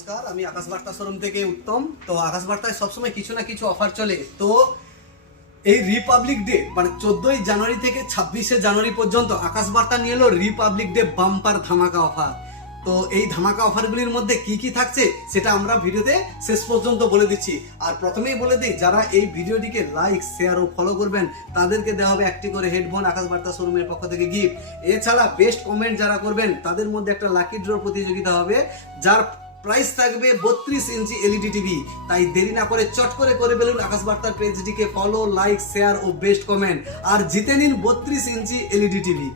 নমস্কার, আমি আকাশ বার্তা শোরুম থেকে উত্তম। তো আকাশ বার্তায় সবসময় কিছু না কিছু অফার চলে। তো এই রিপাবলিক ডে মানে 14ই জানুয়ারি থেকে 26শে জানুয়ারি পর্যন্ত আকাশ বার্তা নিয়ে এলো রিপাবলিক ডে বাম্পার ধামাকা অফার। তো এই ধামাকা অফারগুলির মধ্যে কি কি থাকছে সেটা আমরা ভিডিওতে শেষ পর্যন্ত বলে দিচ্ছি। আর প্রথমেই বলে দিই, যারা এই ভিডিওটিকে লাইক, শেয়ার ও ফলো করবেন তাদেরকে দেওয়া হবে একটি করে হেডফোন আকাশ বার্তা শোরুমের পক্ষ থেকে গিফট। এছাড়া বেস্ট কমেন্ট যারা করবেন তাদের মধ্যে একটা লাকি ড্র প্রতিযোগিতা হবে, যার প্রাইস থাকবে 32 ইঞ্চি এলইডি টিভি। তাই দেরি না করে চট করে ফেলুন আকাশ বার্তার পেজটিকে ফলো, লাইক, শেয়ার ও বেস্ট কমেন্ট, আর জিতে নিন 32 ইঞ্চি এলইডি টিভি।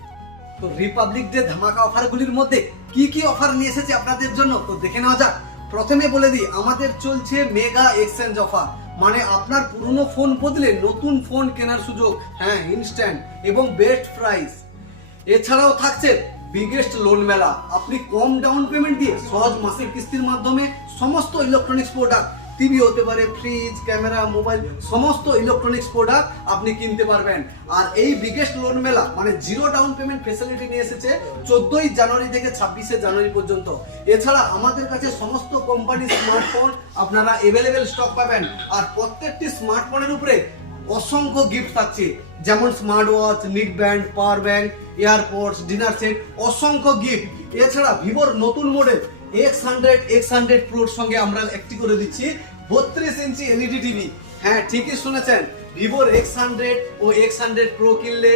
তো রিপাবলিক ডে ধামাকা অফারগুলির মধ্যে কি কি অফার নিয়ে এসেছে আপনাদের জন্য তো দেখে নেওয়া যাক। প্রথমে বলে দিই, আমাদের চলছে মেগা এক্সচেঞ্জ অফার, মানে আপনার পুরনো ফোন বদলে নতুন ফোন কেনার সুযোগ, হ্যাঁ ইনস্ট্যান্ট এবং বেস্ট প্রাইস। এছাড়াও থাকছে বিগেস্ট লোন মেলা, আপনি কম ডাউন পেমেন্ট দিয়ে সহজ মাসের কিস্তির মাধ্যমে সমস্ত ইলেকট্রনিক্স প্রোডাক্ট, টিভি হতে পারে, ফ্রিজ, ক্যামেরা, মোবাইল, সমস্ত ইলেকট্রনিক্স প্রোডাক্ট আপনি কিনতে পারবেন। আর এই বিগেস্ট লোন মেলা মানে জিরো ডাউন পেমেন্ট ফেসিলিটি নিয়ে এসেছে 14ই জানুয়ারি থেকে 26শে জানুয়ারি পর্যন্ত। এছাড়া আমাদের কাছে সমস্ত কোম্পানির স্মার্টফোন আপনারা অ্যাভেলেবেল স্টক পাবেন, আর প্রত্যেকটি স্মার্টফোনের উপরে অসংখ্য গিফট থাকছে, যেমন স্মার্ট ওয়াচ, নিক band, power bank, airports, dinner set, অসংখ্য গিফট। এছাড়া ভিভোর নতুন মডেল X100 প্রোর সঙ্গে আমরা একটি করে দিচ্ছি 32 ইঞ্চি এলইডি টিভি। হ্যাঁ ঠিকই শুনেছেন, ভিভোর X100 ও X100 প্রো কিনলে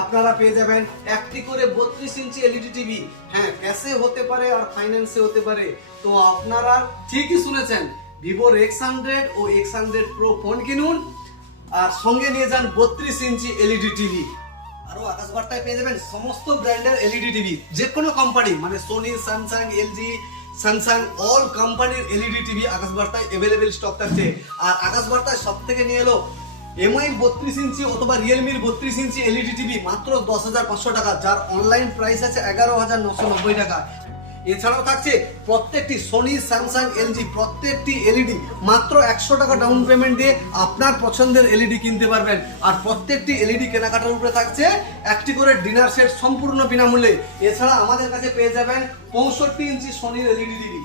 আপনারা পেয়ে যাবেন একটি করে 32 ইঞ্চি এলইডি টিভি। হ্যাঁ ক্যাশে হতে পারে আর ফাইন্যান্সে হতে পারে। তো আপনারা ঠিকই শুনেছেন, ভিভোর X100 ও X100 প্রো ফোন কিনুন আর সঙ্গে নিয়ে যান 32 ইঞ্চি এলইডি টিভি। আরো আকাশ বার্তায় পেয়ে যাবেন সমস্ত ব্র্যান্ডের এলইডি টিভি, যে কোনো কোম্পানি মানে Sony, Samsung, LG, Samsung, all কোম্পানির এলইডি টিভি আকাশ বার্তায় অ্যাভেলেবেল স্টক থাকছে। আর আকাশ বার্তায় সব থেকে নিয়ে এলো এমআই 32 ইঞ্চি অথবা রিয়েলমির 32 ইঞ্চি এলইডি টিভি মাত্র 10,500 টাকা, যার অনলাইন প্রাইস আছে 11,990 টাকা। এছাড়াও থাকছে প্রত্যেকটি সোনি, স্যামসাং, এলজি প্রত্যেকটি এলইডি মাত্র 100 টাকা ডাউন পেমেন্ট দিয়ে আপনার পছন্দের এলইডি কিনতে পারবেন। আর প্রত্যেকটি এলইডি কেনাকাটার উপরে থাকছে একটি করে ডিনার সেট সম্পূর্ণ বিনামূল্যে। এছাড়া আমাদের কাছে পেয়ে যাবেন 65 ইঞ্চি সোনির এলইডি টিভি,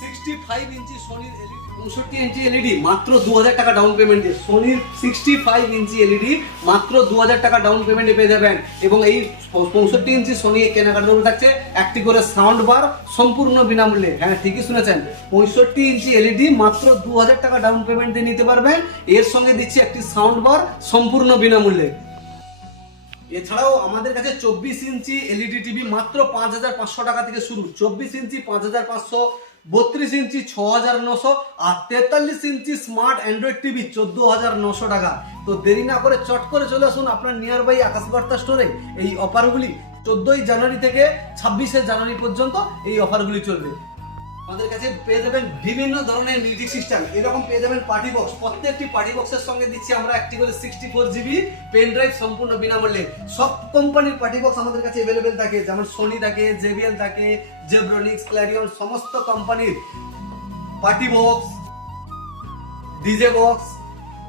65 ইঞ্চি সোনির এলইডি, 65 ইঞ্চি এলইডি মাত্র 2000 টাকা ডাউন পেমেন্ট দিয়ে। সোনির 65 ইঞ্চি এলইডি মাত্র 2000 টাকা ডাউন পেমেন্টে পেয়ে যাবেন। এবং এই 65 ইঞ্চি সোনি কেনাকাটার উপরে থাকছে একটি করে সাউন্ড বার সম্পূর্ণ বিনামূল্যে। হ্যাঁ ঠিকই শুনেছেন, 65 ইঞ্চি এলইডি মাত্র 2000 টাকা ডাউন পেমেন্ট দিয়ে নিতে পারবেন। এর সঙ্গে দিচ্ছি একটি সাউন্ড বার সম্পূর্ণ বিনামূল্যে। এছাড়াও আমাদের কাছে 24 ইঞ্চি এলইডি টিভি মাত্র 5,500 টাকা থেকে শুরু, 24 ইঞ্চি 5,500, 32 ইঞ্চি 6,900 আর 43 ইঞ্চি স্মার্ট অ্যান্ড্রয়েড টিভি 14,900 টাকা। তো দেরি না করে চট করে চলে আসুন আপনার নিয়ার বাই আকাশ বার্তা স্টোরে। এই অফারগুলি 14ই জানুয়ারি থেকে 26শে জানুয়ারি পর্যন্ত এই অফারগুলি চলবে। আমাদের কাছে পেয়ে যাবেন বিভিন্ন ধরনের মিউজিক সিস্টেম, এরকম পেয়ে যাবেন পার্টি বক্স, প্রত্যেকটি পার্টি বক্সের সঙ্গে দিচ্ছি আমরা একটি করে 64 জিবি পেন ড্রাইভ সম্পূর্ণ বিনামূল্যে। সব কোম্পানির পার্টি বক্স আমাদের কাছে অ্যাভেলেবেল থাকে, যেমন সোনি থাকে, জেবিএল থাকে, জেব্রনিক্স, ক্ল্যারিয়ন, সমস্ত কোম্পানির পার্টি বক্স, ডিজে বক্স,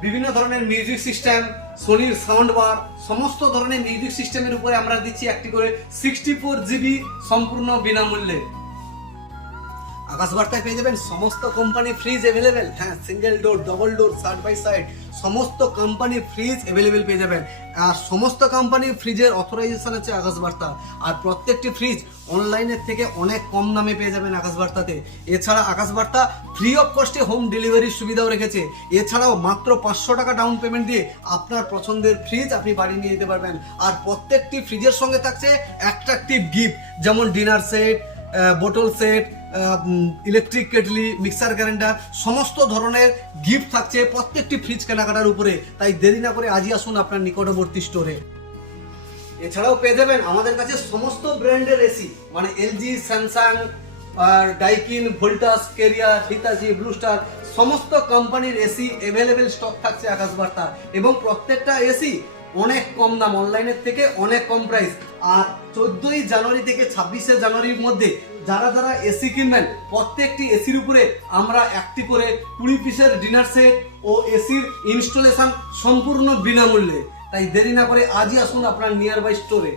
বিভিন্ন ধরনের মিউজিক সিস্টেম, সোনির সাউন্ড বার, সমস্ত ধরনের মিউজিক সিস্টেমের উপরে আমরা দিচ্ছি একটি করে 64 জিবি সম্পূর্ণ বিনামূল্যে। আকাশ বার্তায় পেয়ে যাবেন সমস্ত কোম্পানির ফ্রিজ অ্যাভেলেবেল, হ্যাঁ single door, double door, side by side সমস্ত কোম্পানির ফ্রিজ অ্যাভেলেবেল পেয়ে যাবেন। আর সমস্ত কোম্পানির ফ্রিজের অথরাইজেশন আছে আকাশ বার্তা, আর প্রত্যেকটি ফ্রিজ অনলাইনের থেকে অনেক কম দামে পেয়ে যাবেন আকাশ বার্তাতে। এছাড়া আকাশ বার্তা ফ্রি অফ কস্টে হোম ডেলিভারির সুবিধাও রেখেছে। এছাড়াও মাত্র 500 টাকা ডাউন পেমেন্ট দিয়ে আপনার পছন্দের ফ্রিজ আপনি বাড়ি নিয়ে যেতে পারবেন। আর প্রত্যেকটি ফ্রিজের সঙ্গে থাকছে অ্যাট্রাকটিভ গিফট, যেমন ডিনার সেট, বোতল set, electric kettle, mixer grinder, সমস্ত ধরনের গিফট থাকছে প্রত্যেকটি ফ্রিজ কেনাকাটার উপরে। তাই দেরি না করে আজই আসুন আপনার নিকটবর্তী স্টোরে। এছাড়াও পেয়ে যাবেন আমাদের কাছে সমস্ত ব্র্যান্ডের এসি, মানে এলজি, স্যামসাং, আর Daikin, Voltas, Carrier, Hitachi, Blue Star সমস্ত কোম্পানির এসি অ্যাভেলেবেল স্টক থাকছে আকাশ বার্তা। এবং প্রত্যেকটা এসি অনেক কম দাম, অনলাইনের থেকে অনেক কম প্রাইস। আর 14ই জানুয়ারি থেকে 26শে জানুয়ারির মধ্যে যারা যারা এসি কিনবেন প্রত্যেকটি এসির উপরে আমরা একটি করে 20 পিসের ডিনার সেট ও এসির ইনস্টলেশন সম্পূর্ণ বিনামূল্যে। তাই দেরি না করে আজই আসুন আপনার নিয়ার বাই স্টোরে।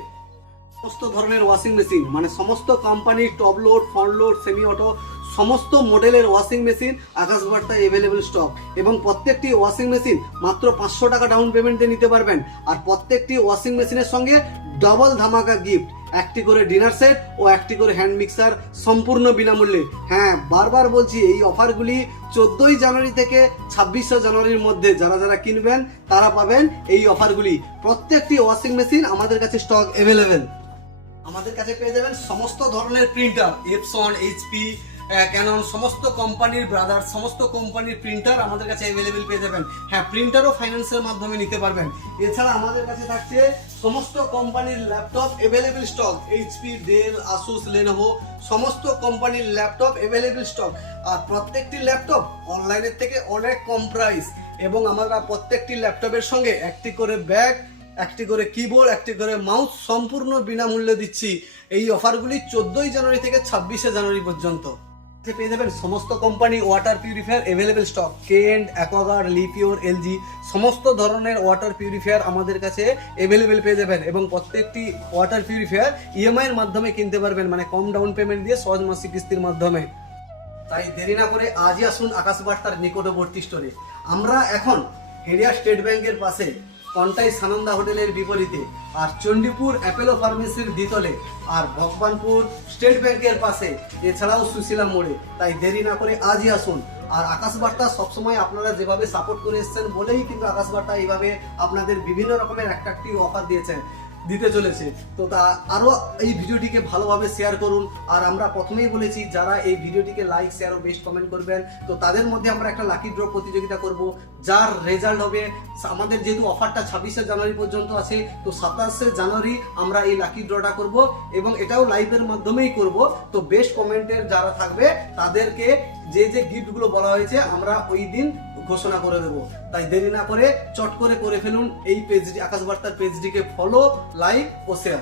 সমস্ত ধরনের ওয়াশিং মেশিন, মানে সমস্ত কোম্পানির top load, front load, semi auto সমস্ত মডেলের ওয়াশিং মেশিন আকাশ বার্তায় অ্যাভেলেবেল স্টক, এবং প্রত্যেকটি ওয়াশিং মেশিন মাত্র 500 টাকা ডাউন পেমেন্টে নিতে পারবেন। আর প্রত্যেকটি ওয়াশিং মেশিনের সঙ্গে ডবল ধামাকা গিফট, একটি করে ডিনার সেট ও একটি করে হ্যান্ড মিক্সার সম্পূর্ণ বিনামূল্যে। হ্যাঁ, বারবার বলছি, এই অফারগুলি 14ই জানুয়ারি থেকে 26শে জানুয়ারির মধ্যে যারা যারা কিনবেন তারা পাবেন এই অফারগুলি। প্রত্যেকটি ওয়াশিং মেশিন আমাদের কাছে স্টক অ্যাভেলেবেল। আমাদের কাছে পেয়ে যাবেন সমস্ত ধরনের প্রিন্টার, এপসন, এইচপি, ক্যানন, সমস্ত কোম্পানির ব্রাদার্স, সমস্ত কোম্পানির প্রিন্টার আমাদের কাছে অ্যাভেলেবেল পেয়ে যাবেন। হ্যাঁ, প্রিন্টারও ফাইন্যান্সের মাধ্যমে নিতে পারবেন। এছাড়া আমাদের কাছে থাকছে সমস্ত কোম্পানির laptop available stock, HP, Dell, Asus, Lenovo, সমস্ত কোম্পানির ল্যাপটপ অ্যাভেলেবেল স্টক। আর প্রত্যেকটি ল্যাপটপ অনলাইনের থেকে অনেক কম প্রাইস, এবং আমরা প্রত্যেকটি ল্যাপটপের সঙ্গে একটি করে ব্যাগ, একটি করে কিবোর্ড, একটি করে মাউস সম্পূর্ণ বিনামূল্যে দিচ্ছি। এই অফারগুলি 14ই জানুয়ারি থেকে 26শে জানুয়ারি পর্যন্ত। পেয়ে যাবেন সমস্ত company water purifier available stock, Kent, Aquaguard, Livpure, LG, সমস্ত ধরনের ওয়াটার পিউরিফায়ার আমাদের কাছে অ্যাভেলেবেল পেয়ে যাবেন। এবং প্রত্যেকটি ওয়াটার পিউরিফায়ার ইএমআই এর মাধ্যমে কিনতে পারবেন, মানে কম ডাউন পেমেন্ট দিয়ে সহজ মাসিক কিস্তির মাধ্যমে। তাই দেরি না করে আজই আসুন আকাশ বার্তার নিকটবর্তী স্টোরে। আমরা এখন হেরিয়া স্টেট ব্যাংকের পাশে, কন্টাই সানন্দা হোটেলের বিপরীতে, আর চণ্ডীপুর অ্যাপেলো ফার্মেসির দ্বিতলে, আর ভগবানপুর স্টেট ব্যাংকের পাশে, এছাড়াও সুশীলা মোড়ে। তাই দেরি না করে আজই আসুন। আর আকাশ বার্তা সবসময় আপনারা যেভাবে সাপোর্ট করে এসেছেন বলেই কিন্তু আকাশ বার্তা এইভাবে আপনাদের বিভিন্ন রকমের অ্যাট্রাকটিভ অফার দিতে চলেছে। তো তা আরও এই ভিডিওটিকে ভালোভাবে শেয়ার করুন। আর আমরা প্রথমেই বলেছি, যারা এই ভিডিওটিকে লাইক, শেয়ার ও বেস্ট কমেন্ট করবেন, তো তাদের মধ্যে আমরা একটা লাকি ড্র প্রতিযোগিতা করব, যার রেজাল্ট হবে, আমাদের যেহেতু অফারটা 26শে জানুয়ারি পর্যন্ত আছে, তো 27শে জানুয়ারি আমরা এই লাকি ড্রটা করব, এবং এটাও লাইভের মাধ্যমেই করব। তো বেস্ট কমেন্টের যারা থাকবে তাদেরকে যে যে গিফটগুলো বলা হয়েছে আমরা ওই দিন ঘোষণা করে দেবো। তাই দেরি না করে চট করে ফেলুন এই পেজটি, আকাশ বার্তার পেজটিকে ফলো, লাইক ও শেয়ার।